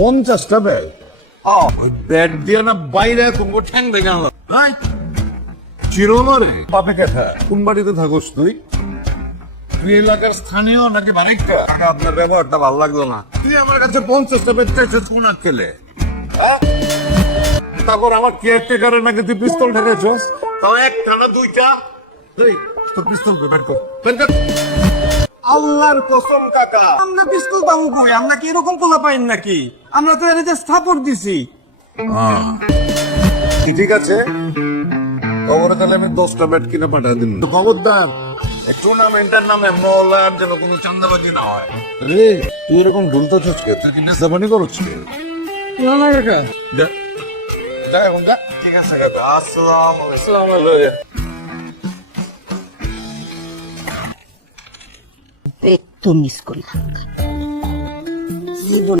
50টা bag ওই bag দিয়ে না বাইরে তোমাকে ঠ্যাং দেখে আনলাম চিরমারে বাপে কেঠা কোন বাড়িতে থাকোস তুই তুই এলাকার স্থানীয় নাকি বাড়িটা আপনার ব্যবহারটা ভালো লাগলো না তুই আমার কাছে 50টা ব্যাগ চাইছিস কোন খেলে তারপর আমার কেয়ারটেকারের নাকি তুই পিস্তল ঠেকেছিস তাও একটা না দুইটা তুই তোর পিস্তল বের কর আল্লাহর কসম কাকা আমরা পিস্তল পাবো কই? আমরা কি এরকম পোলা পাইন নাকি? আমরা তো এর সাপোর্ট দিছি। ঠিক আছে খবরে তাহলে আমি 10টা ব্যাট কিনে পাঠিয়ে দিন খবরদার টুর্নামেন্টের নামে মহলার যেন কোনো চান্দাবাজি না হয় রে তুই এরকম ভুলতে চসকে তুই কি নেশাবানি করছিস না না কাকা। যা এখন যা ঠিক আছে কাকা আসসালামু আলাইকুম তো মিস করলাম জীবন